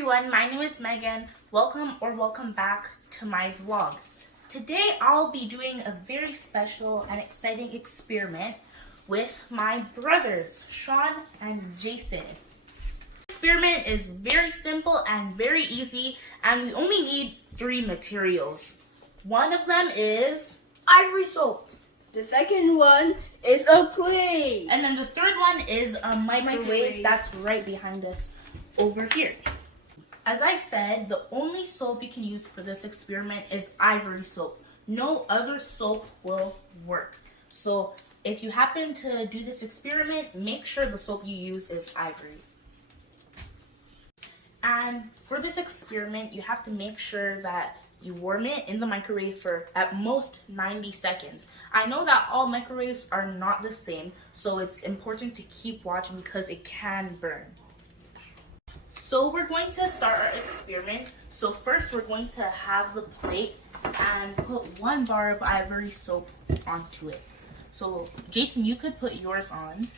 everyone, my name is Megan. Welcome back to my vlog. Today I'll be doing a very special and exciting experiment with my brothers, Sean and Jason. The experiment is very simple and very easy, and we only need 3 materials. One of them is Ivory Soap. The second one is a plate. And then the third one is a microwave that's right behind us over here. As I said, the only soap you can use for this experiment is Ivory Soap. No other soap will work. So if you happen to do this experiment, make sure the soap you use is Ivory. And for this experiment, you have to make sure that you warm it in the microwave for at most 90 seconds. I know that all microwaves are not the same, so it's important to keep watching because it can burn. So we're going to start our experiment. So first we're going to have the plate and put 1 bar of Ivory Soap onto it. So Jason, you could put yours on.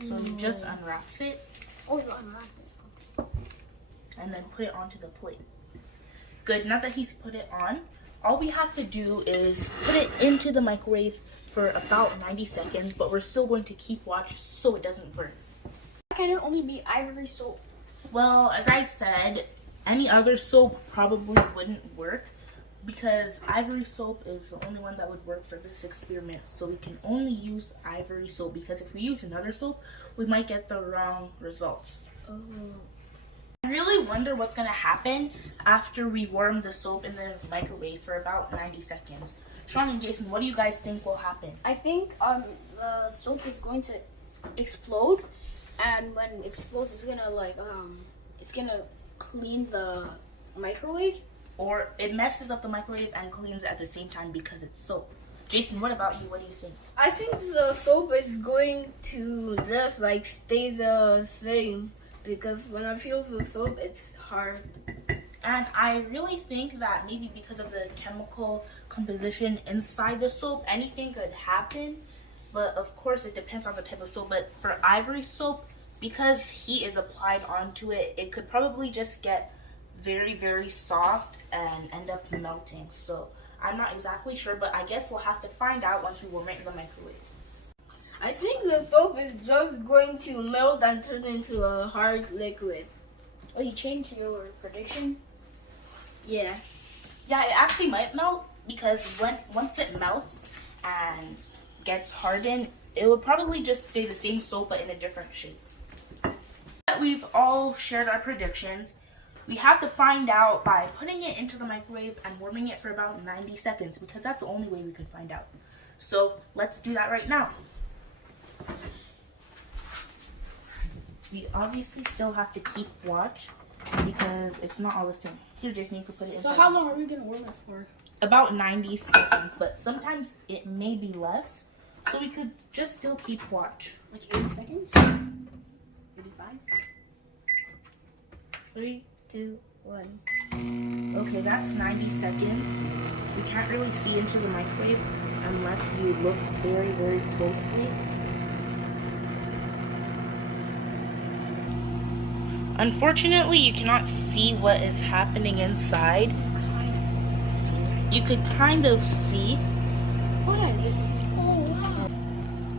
So you just unwraps it. Oh, you unwrap it. And then put it onto the plate. Good, now that he's put it on, all we have to do is put it into the microwave for about 90 seconds, but we're still going to keep watch so it doesn't burn. Why can it only be Ivory Soap? Well, as I said, any other soap probably wouldn't work because Ivory Soap is the only one that would work for this experiment. So we can only use Ivory Soap because if we use another soap, we might get the wrong results. Oh. I really wonder what's going to happen after we warm the soap in the microwave for about 90 seconds. Sean and Jason, what do you guys think will happen? I think the soap is going to explode, and when it explodes, it's gonna clean the microwave. Or it messes up the microwave and cleans it at the same time because it's soap. Jason, what about you? What do you think? I think the soap is going to just stay the same because when I feel the soap, it's hard. And I really think that maybe because of the chemical composition inside the soap, anything could happen. But of course, it depends on the type of soap. But for Ivory Soap, because heat is applied onto it, it could probably just get very, very soft and end up melting. So I'm not exactly sure, but I guess we'll have to find out once we warm it in the microwave. I think the soap is just going to melt and turn into a hard liquid. Oh, you changed your prediction? Yeah. Yeah, it actually might melt because once it melts and gets hardened, it would probably just stay the same soap but in a different shape. We've all shared our predictions. We have to find out by putting it into the microwave and warming it for about 90 seconds because that's the only way we could find out. So let's do that right now. We obviously still have to keep watch because it's not all the same. Here, Jason, you can put it inside. So how long are we going to warm it for? About 90 seconds, but sometimes it may be less. So we could just still keep watch. Like 80 seconds? 85? 3, 2, 1. Okay, that's 90 seconds. We can't really see into the microwave unless you look very, very closely. Unfortunately, you cannot see what is happening inside. You could kind of see.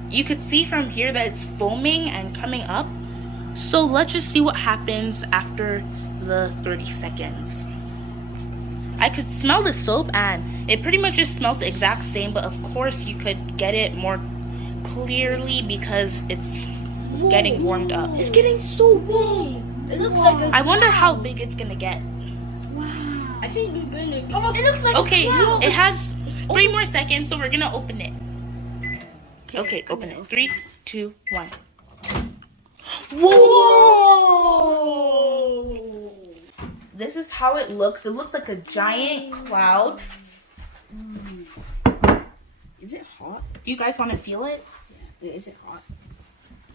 You could see from here that it's foaming and coming up. So let's just see what happens after the 30 seconds. I could smell the soap and it pretty much just smells the exact same, but of course you could get it more clearly because it's getting warmed up. It's getting so big. It looks like a I wonder how big it's gonna get. Wow. I think it's gonna be. It looks like Okay, a cloud. it has 3 more seconds, so we're gonna open it. Okay, open it. 3, 2, 1. Whoa! This is how it looks. It looks like a giant cloud. Is it hot? Do you guys want to feel it? Yeah. Is it hot?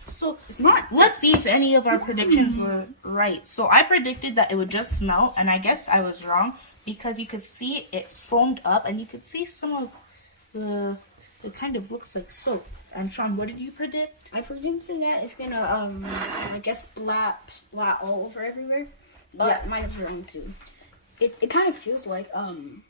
So It's not. let's see if any of our predictions were right. So I predicted that it would just melt, and I guess I was wrong because you could see it foamed up, and you could see some of it kind of looks like soap. And Sean, what did you predict? I predicted that it's gonna I guess splat all over everywhere. but mine is wrong too. It kind of feels like cotton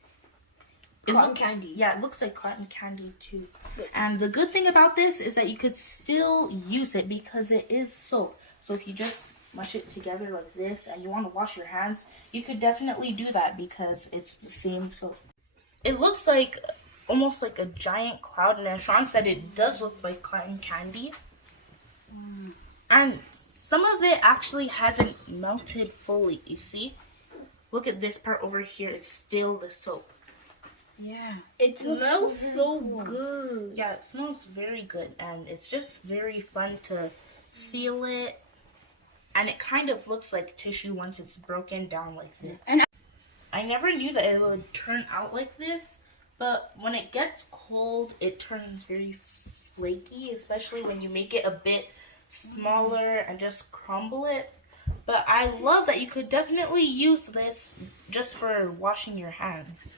candy. Yeah, it looks like cotton candy too. And the good thing about this is that you could still use it because it is soap. So if you just mush it together like this and you want to wash your hands, you could definitely do that because it's the same soap. It looks like almost like a giant cloud, and as Sean said, it does look like cotton candy. And some of it actually hasn't melted fully, you see? Look at this part over here, it's still the soap. Yeah. It smells so good. Yeah, it smells very good, and it's just very fun to feel it. And it kind of looks like tissue once it's broken down like this. And I never knew that it would turn out like this, but when it gets cold, it turns very flaky, especially when you make it a bit smaller and just crumble it. But I love that you could definitely use this just for washing your hands.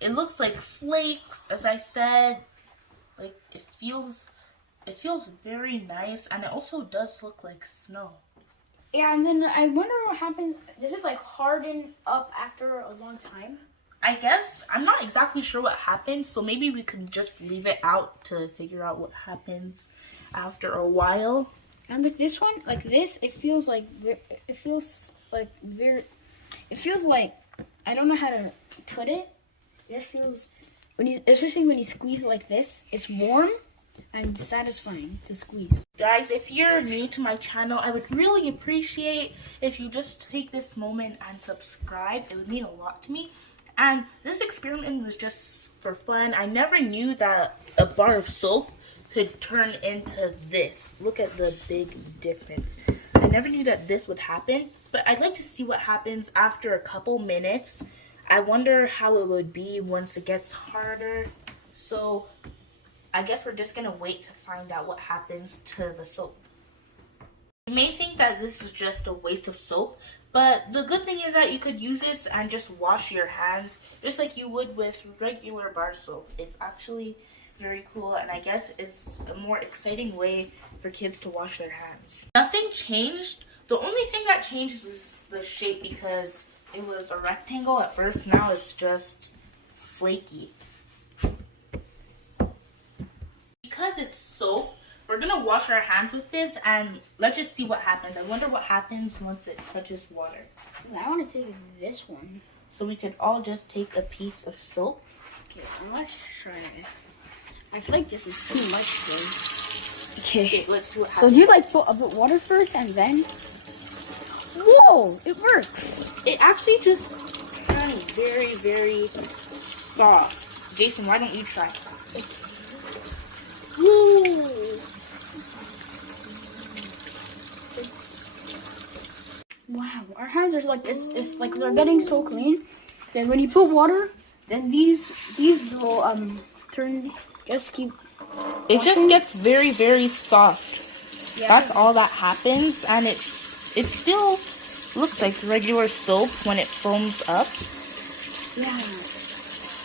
It looks like flakes, as I said. Like it feels very nice, and it also does look like snow. Yeah, and then I wonder what happens. Does it like harden up after a long time? I guess. I'm not exactly sure what happens, so maybe we could just leave it out to figure out what happens after a while. And like this one, like this, it feels like I don't know how to put it. This feels especially when you squeeze it like this, it's warm and satisfying to squeeze. Guys, if you're new to my channel, I would really appreciate if you just take this moment and subscribe. It would mean a lot to me. And this experiment was just for fun. I never knew that a bar of soap could turn into this. Look at the big difference. I never knew that this would happen, but I'd like to see what happens after a couple minutes. I wonder how it would be once it gets harder. So I guess we're just gonna wait to find out what happens to the soap. You may think that this is just a waste of soap, but the good thing is that you could use this and just wash your hands just like you would with regular bar soap. It's actually very cool, and I guess it's a more exciting way for kids to wash their hands. Nothing changed. The only thing that changed was the shape, because it was a rectangle at first. Now it's just flaky. Because it's soap, we're gonna wash our hands with this, and let's just see what happens. I wonder what happens once it touches water. I want to take this one. So we could all just take a piece of soap. Okay, let's try this. I feel like this is too much though. Okay, let's see what happens. So do you like put a bit of water first and then? Whoa, it works. It actually just turns very, very soft. Jason, why don't you try? Whoa. Wow, our hands are like this. It's like they're getting so clean. Then when you put water, then these will turn. Just keep. It just gets very, very soft. Yeah. That's all that happens, and it still looks like regular soap when it foams up. Yeah.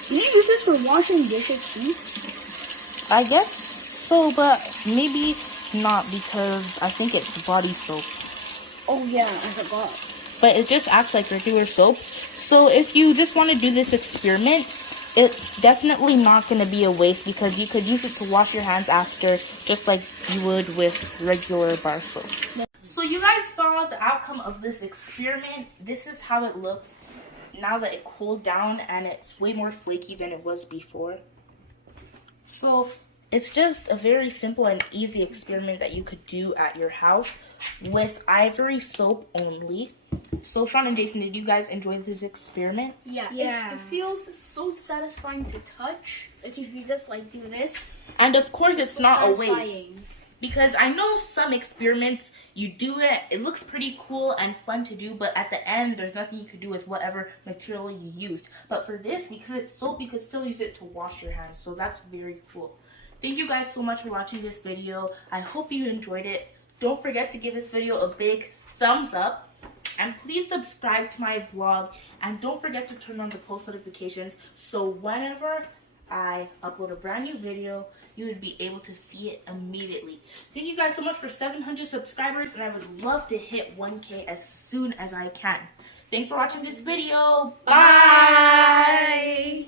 Can you use this for washing dishes too? I guess so, but maybe not, because I think it's body soap. Oh yeah, I forgot. But it just acts like regular soap. So if you just want to do this experiment, it's definitely not going to be a waste, because you could use it to wash your hands after, just like you would with regular bar soap. So you guys saw the outcome of this experiment. This is how it looks now that it cooled down, and it's way more flaky than it was before. So it's just a very simple and easy experiment that you could do at your house with Ivory soap only. So Sean and Jason, did you guys enjoy this experiment? Yeah. It feels so satisfying to touch. Like if you just like do this. And of course it's so not satisfying. a waste. Because I know some experiments, you do it, it looks pretty cool and fun to do, but at the end, there's nothing you could do with whatever material you used. But for this, because it's soap, you could still use it to wash your hands. So that's very cool. Thank you guys so much for watching this video. I hope you enjoyed it. Don't forget to give this video a big thumbs up. And please subscribe to my vlog. And don't forget to turn on the post notifications, so whenever I upload a brand new video, you would be able to see it immediately. Thank you guys so much for 700 subscribers, and I would love to hit 1K as soon as I can. Thanks for watching this video. Bye!